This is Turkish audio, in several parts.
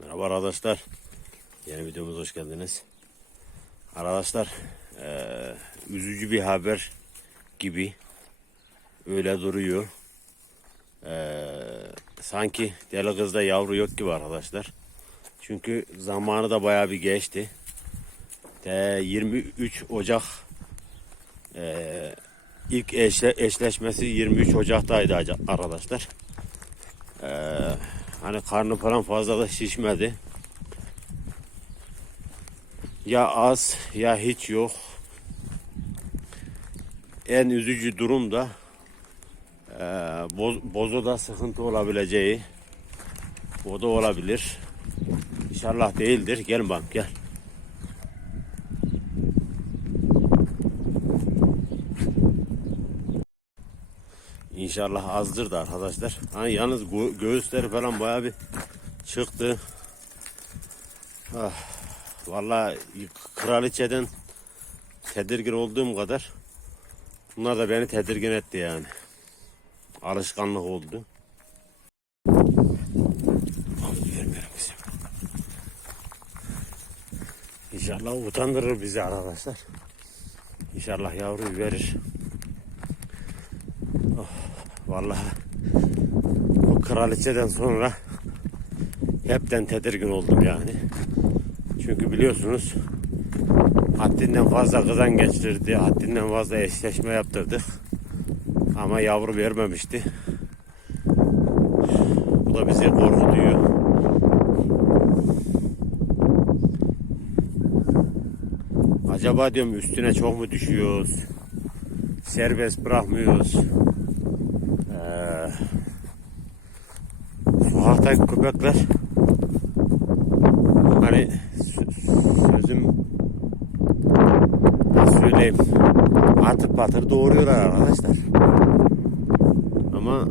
Merhaba arkadaşlar. Yeni videomuza hoş geldiniz. Arkadaşlar eee, üzücü bir haber gibi öyle duruyor. Eee, sanki deli kızda yavru yok gibi arkadaşlar. Çünkü zamanı da bayağı bir geçti. De 23 Ocak eee, ilk eşle, eşleşmesi 23 Ocak'taydı arkadaşlar. Eee Hani karnı falan fazla da şişmedi. Ya az ya hiç yok. En üzücü durum da eee boz, bozoda sıkıntı olabileceği. O da olabilir. İnşallah değildir. Gelin bak gel. İnşallah azdır da arkadaşlar. Ha, yalnız gö- göğüsleri falan bayağı bir çıktı. Ah, vallahi kraliçeden tedirgin olduğum kadar bunlar da beni tedirgin etti yani. Alışkanlık oldu. İnşallah utandırır bizi arkadaşlar. İnşallah yavruyu verir. Vallahi o kraliçeden sonra hepten tedirgin oldum yani. Çünkü biliyorsunuz haddinden fazla kızan geçirdi, haddinden fazla eşleşme yaptırdık. Ama yavru vermemişti. Bu da bizi korkutuyor. Acaba diyorum üstüne çok mu düşüyoruz? Serbest bırakmıyoruz. Ee, sokaktaki köpekler hani sö- sözüm söyleyeyim atır patır doğuruyorlar arkadaşlar. Ama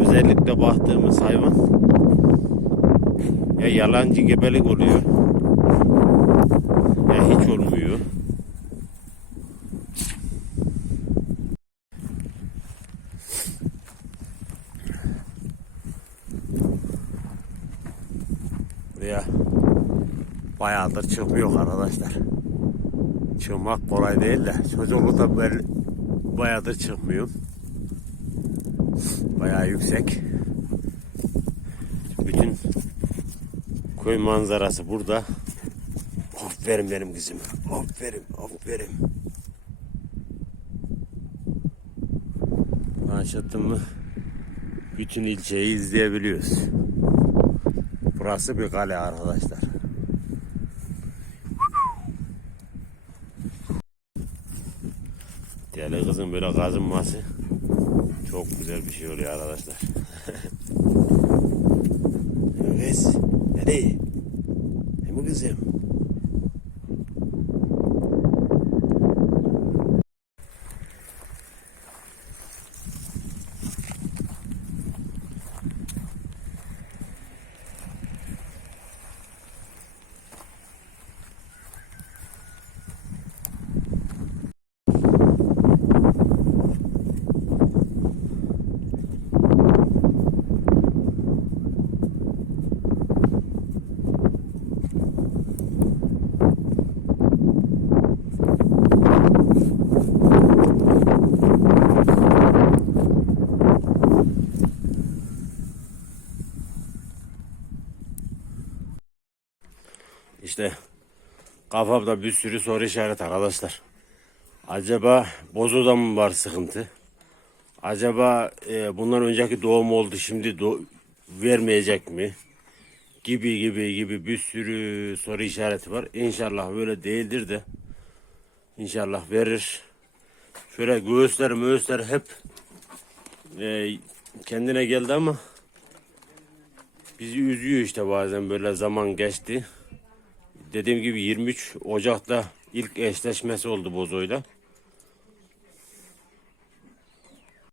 özellikle baktığımız hayvan ya yalancı gebelik oluyor ya hiç olmuyor. Buraya bayağıdır çıkmıyor arkadaşlar. Çıkmak kolay değil de çocukluğunda böyle bayağıdır çıkmıyor. Bayağı yüksek. Bütün köy manzarası burada. Aferin benim kızım. Aferin, aferin. Başlattın mı? Bütün ilçeyi izleyebiliyoruz. Burası bir kale arkadaşlar. Deli kızın böyle kazınması çok güzel bir şey oluyor arkadaşlar. evet. Hadi. Hem kızım. İşte kafamda bir sürü soru işareti arkadaşlar. Acaba bozoda mı var sıkıntı? Acaba e, bundan önceki doğum oldu şimdi do- vermeyecek mi? Gibi gibi gibi bir sürü soru işareti var. İnşallah böyle değildir de. İnşallah verir. Şöyle göğüsler möğüsler hep e, kendine geldi ama bizi üzüyor işte bazen böyle zaman geçti. Dediğim gibi 23 Ocak'ta ilk eşleşmesi oldu Bozo'yla.